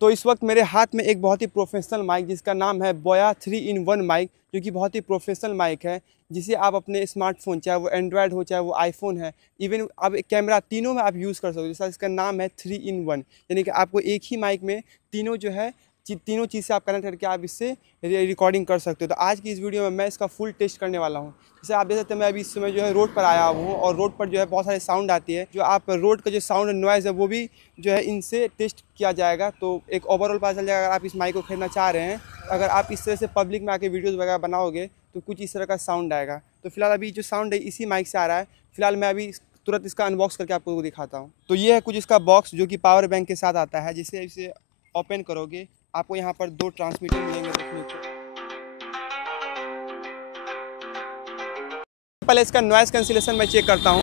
तो इस वक्त मेरे हाथ में एक बहुत ही प्रोफेशनल माइक जिसका नाम है बोया 3-in-1 माइक, जो कि बहुत ही प्रोफेशनल माइक है, जिसे आप अपने स्मार्टफोन, चाहे वो एंड्रॉयड हो चाहे वो आईफोन है, इवन आप कैमरा, तीनों में आप यूज़ कर सकते हो। जैसा इसका नाम है 3-in-1, यानी कि आपको एक ही माइक में तीनों जो है तीनों चीज़ से आप कनेक्ट करके आप इससे रिकॉर्डिंग कर सकते हो। तो आज की इस वीडियो में मैं इसका फुल टेस्ट करने वाला हूँ। जैसे आप देख सकते हैं मैं अभी इस समय जो है रोड पर आया हूँ, और रोड पर जो है बहुत सारे साउंड आती है, जो आप रोड का जो साउंड नॉइज़ है वो भी जो है इनसे टेस्ट किया जाएगा। तो एक ओवरऑल पता चल जाएगा अगर आप इस माइक को खरीदना चाह रहे हैं। अगर आप इस तरह से पब्लिक में आके वीडियोज़ वगैरह बनाओगे तो कुछ इस तरह का साउंड आएगा। तो फिलहाल अभी जो साउंड है इसी माइक से आ रहा है। फिलहाल मैं अभी तुरंत इसका अनबॉक्स करके आपको दिखाता हूँ। तो ये है कुछ इसका बॉक्स जो कि पावर बैंक के साथ आता है। जिसे इसे ओपन करोगे आपको यहाँ पर 2 ट्रांसमीटर मिलेंगे देखने को। पहले इसका नॉइज़ कैंसिलेशन मैं चेक करता हूँ।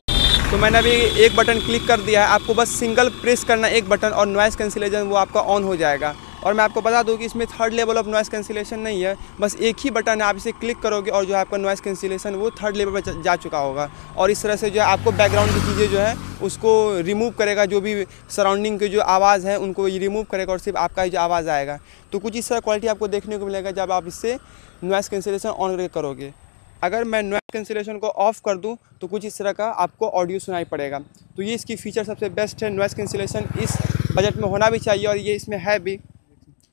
तो मैंने अभी एक बटन क्लिक कर दिया है। आपको बस सिंगल प्रेस करना एक बटन, और नॉइज़ कैंसिलेशन वो आपका ऑन हो जाएगा। और मैं आपको बता दूं कि इसमें third level of noise cancellation नहीं है, बस एक ही बटन है। आप इसे क्लिक करोगे और जो है आपका नॉइज़ कैंसिलेशन वो थर्ड लेवल पर जा चुका होगा। और इस तरह से जो है आपको बैकग्राउंड की चीज़ें जो है उसको रिमूव करेगा, जो भी सराउंडिंग के जो आवाज़ है उनको ये रिमूव करेगा, और सिर्फ आपका जो आवाज़ आएगा। तो कुछ इस तरह क्वालिटी आपको देखने को मिलेगा जब आप इससे नॉइज़ कैंसिलेशन ऑन करके करोगे। अगर मैं नॉइज़ कैंसिलेशन को ऑफ़ कर दूं तो कुछ इस तरह का आपको ऑडियो सुनाई पड़ेगा। तो ये इसकी फ़ीचर सबसे बेस्ट है। नॉइज़ कैंसिलेशन इस बजट में होना भी चाहिए, और ये इसमें है भी।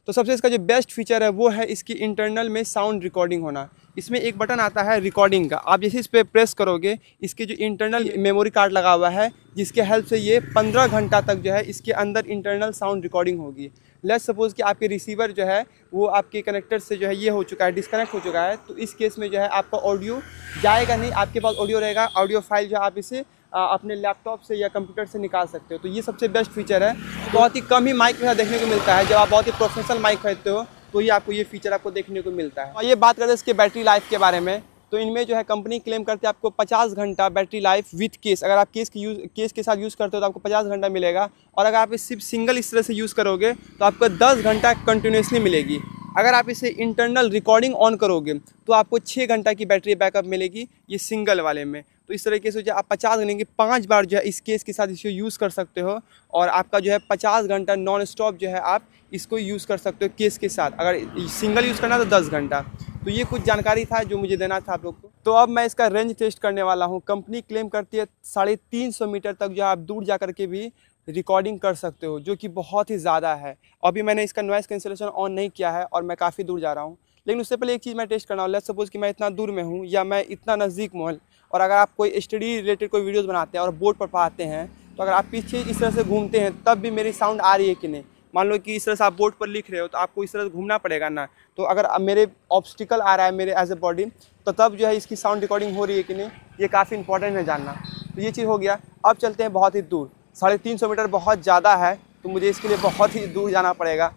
तो सबसे इसका जो बेस्ट फीचर है वो है इसकी इंटरनल में साउंड रिकॉर्डिंग होना। इसमें एक बटन आता है रिकॉर्डिंग का, आप जैसे इस पर प्रेस करोगे इसके जो इंटरनल मेमोरी कार्ड लगा हुआ है, जिसके हेल्प से ये 15 घंटा तक जो है इसके अंदर इंटरनल साउंड रिकॉर्डिंग होगी। लेट्स सपोज़ कि आपके रिसीवर जो है वो आपके कनेक्टर से जो है ये हो चुका है, डिस्कनेक्ट हो चुका है, तो इस केस में जो है आपका ऑडियो जाएगा नहीं, आपके पास ऑडियो रहेगा। ऑडियो फाइल जो है आप इसे अपने लैपटॉप से या कंप्यूटर से निकाल सकते हो। तो ये सबसे बेस्ट फीचर है। बहुत ही कम ही माइक के साथ देखने को मिलता है। जब आप बहुत ही प्रोफेशनल माइक खरीदते हो तो ये फीचर आपको देखने को मिलता है। और ये बात करते हैं इसके बैटरी लाइफ के बारे में, तो इनमें जो है कंपनी क्लेम करती है आपको 50 घंटा बैटरी लाइफ विथ केस। अगर आप केस के साथ यूज़ करते हो तो आपको 50 घंटा मिलेगा। और अगर आप सिर्फ सिंगल इस तरह से यूज़ करोगे तो आपको 10 घंटा कंटिन्यूसली मिलेगी। अगर आप इसे इंटरनल रिकॉर्डिंग ऑन करोगे तो आपको 6 घंटा की बैटरी बैकअप मिलेगी, ये सिंगल वाले में। तो इस तरीके से जो आप 50 घंटे की 5 बार जो है इस केस के साथ इसे यूज़ कर सकते हो, और आपका जो है 50 घंटा नॉन स्टॉप जो है आप इसको यूज़ कर सकते हो केस के साथ। अगर सिंगल यूज़ करना तो 10 घंटा। तो ये कुछ जानकारी था जो मुझे देना था आप लोग को। तो अब मैं इसका रेंज टेस्ट करने वाला हूँ। कंपनी क्लेम करती है 350 मीटर तक जो आप दूर जा कर के भी रिकॉर्डिंग कर सकते हो, जो कि बहुत ही ज़्यादा है। अभी मैंने इसका नॉइज़ कैंसिलेशन ऑन नहीं किया है और मैं काफ़ी दूर जा रहा हूँ, लेकिन उससे पहले एक चीज़ मैं टेस्ट करना हूँ। लेट्स सपोज़ कि मैं इतना दूर में हूँ या मैं इतना नज़दीक में हूँ, और अगर आप कोई स्टडी रिलेटेड कोई वीडियोज़ बनाते हैं और बोर्ड पर पढ़ाते हैं, तो अगर आप पीछे इस तरह से घूमते हैं तब भी मेरी साउंड आ रही है कि नहीं। मान लो कि इस तरह से आप बोर्ड पर लिख रहे हो तो आपको इस तरह से घूमना पड़ेगा ना। तो अगर मेरे ऑब्स्टिकल आ रहा है मेरे एज ए बॉडी, तो तब जो है इसकी साउंड रिकॉर्डिंग हो रही है कि नहीं, ये काफ़ी इंपॉर्टेंट है जानना। तो ये चीज़ हो गया। अब चलते हैं बहुत ही दूर। 350 मीटर बहुत ज़्यादा है, तो मुझे इसके लिए बहुत ही दूर जाना पड़ेगा।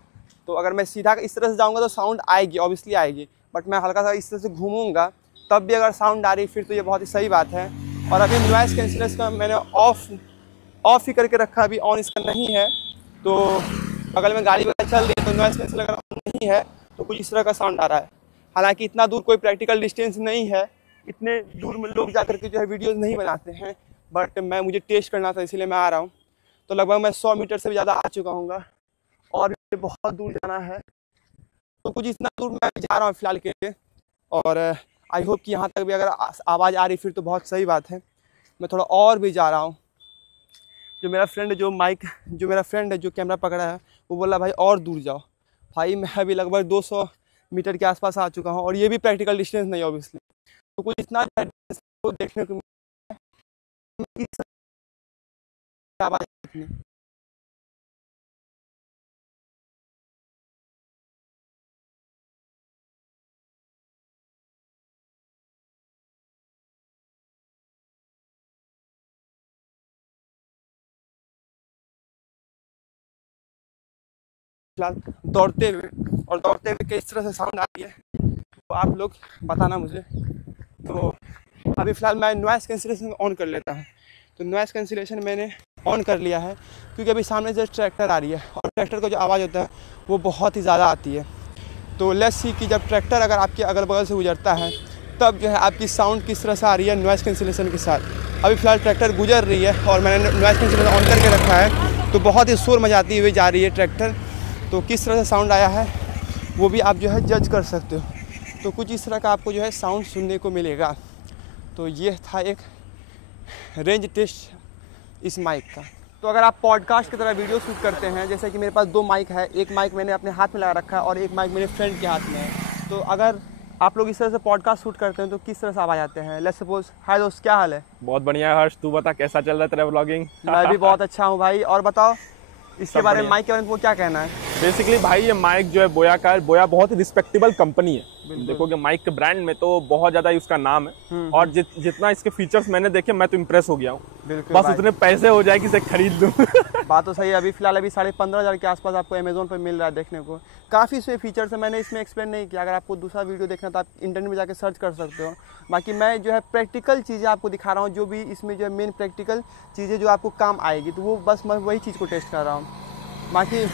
तो अगर मैं सीधा इस तरह से जाऊँगा तो साउंड आएगी, ऑब्वियसली आएगी, बट मैं हल्का सा इस तरह से घूमूंगा तब भी अगर साउंड आ रही फिर तो ये बहुत ही सही बात है। और अभी नॉइज़ कैंसिलेशन का मैंने ऑफ ही करके रखा, अभी ऑन इसका नहीं है। तो बगल में गाड़ी वगैरह चल रही है तो नॉइज़ कैंसिल अगर ऑन नहीं है तो कुछ इस तरह का साउंड आ रहा है। हालांकि इतना दूर कोई प्रैक्टिकल डिस्टेंस नहीं है, इतने दूर में लोग जा करके जो है वीडियोज़ नहीं बनाते हैं, बट मुझे टेस्ट करना था इसलिए मैं आ रहा हूँ। तो लगभग मैं 100 मीटर से भी ज़्यादा आ चुका हूँ और बहुत दूर जाना है। तो कुछ इतना दूर मैं जा रहा हूँ फ़िलहाल के लिए, और आई होप कि यहाँ तक भी अगर आवाज़ आ रही फिर तो बहुत सही बात है। मैं थोड़ा और भी जा रहा हूँ। जो मेरा फ्रेंड है जो कैमरा पकड़ा है, वो बोला भाई और दूर जाओ। भाई मैं अभी लगभग 200 मीटर के आसपास आ चुका हूँ, और ये भी प्रैक्टिकल डिस्टेंस नहीं है ऑब्वियसली। तो कुछ इतना देखने को आवाज़ फिलहाल दौड़ते हुए किस तरह से साउंड आ रही है तो आप लोग बताना मुझे। तो अभी फ़िलहाल मैं नॉइज़ कैंसिलेशन ऑन कर लेता हूँ। तो नॉइज़ कैंसिलेशन मैंने ऑन कर लिया है, क्योंकि अभी सामने से ट्रैक्टर आ रही है, और ट्रैक्टर का जो आवाज़ होता है वो बहुत ही ज़्यादा आती है। तो लेट्स सी कि जब ट्रैक्टर अगर आपके अगल बगल से गुजरता है तब जो है आपकी साउंड किस तरह से आ रही है नॉइज़ कैंसिलेशन के साथ। अभी फ़िलहाल ट्रैक्टर गुजर रही है और मैंने नॉइज़ कैंसिलेशन ऑन करके रखा है, तो बहुत ही शोर मचाती हुई जा रही है ट्रैक्टर। तो किस तरह से साउंड आया है वो भी आप जो है जज कर सकते हो। तो कुछ इस तरह का आपको जो है साउंड सुनने को मिलेगा। तो ये था एक रेंज टेस्ट इस माइक का। तो अगर आप पॉडकास्ट की तरह वीडियो शूट करते हैं, जैसे कि मेरे पास 2 माइक है, एक माइक मैंने अपने हाथ में लगा रखा है और एक माइक मेरे फ्रेंड के हाथ में है। तो अगर आप लोग इस तरह से पॉडकास्ट शूट करते हैं तो किस तरह से आवाज़ आते हैं? Let's suppose. हाय दोस्त, क्या हाल है? बहुत बढ़िया है हर्ष, तू बता कैसा चल रहा है तेरा व्लॉगिंग? मैं भी बहुत अच्छा हूँ भाई। और बताओ इसके बारे में, माइक के बारे में क्या कहना है? बेसिकली भाई ये माइक जो है बोया का है। बोया बहुत ही रिस्पेक्टेबल कंपनी है। देखोगे माइक के ब्रांड में तो बहुत ज्यादा उसका नाम है और जितना इसके फीचर्स मैंने देखे मैं तो इम्प्रेस हो गया हूँ। बस इतने पैसे हो जाए कि इसे खरीद लूँ। बात तो सही है। अभी फिलहाल 15,500 के आसपास आपको अमेजोन पर मिल रहा है देखने को। काफ़ी इसमें फीचर्स है, मैंने इसमें एक्सप्लेन नहीं किया। अगर आपको दूसरा वीडियो देखना तो आप इंटरनेट में जाकर सर्च कर सकते हो। बाकी मैं जो है प्रैक्टिकल चीज़ें आपको दिखा रहा हूँ, जो भी इसमें जो है मेन प्रैक्टिकल चीज़ें जो आपको काम आएगी, तो वो बस मैं वही चीज़ को टेस्ट कर रहा हूँ। बाकी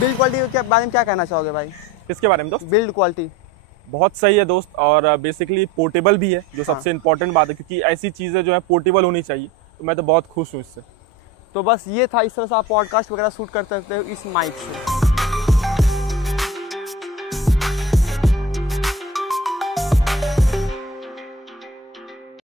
बिल्ड क्वालिटी के बारे में क्या कहना चाहोगे भाई? किसके बारे में दोस्त? बिल्ड क्वालिटी बहुत सही है दोस्त, और बेसिकली पोर्टेबल भी है, जो सबसे इम्पोर्टेंट बात है, क्योंकि ऐसी चीज़ें जो है पोर्टेबल होनी चाहिए। तो मैं तो बहुत खुश हूँ इससे। तो बस ये था, इस तरह से आप पॉडकास्ट वगैरह शूट कर सकते हो इस माइक से।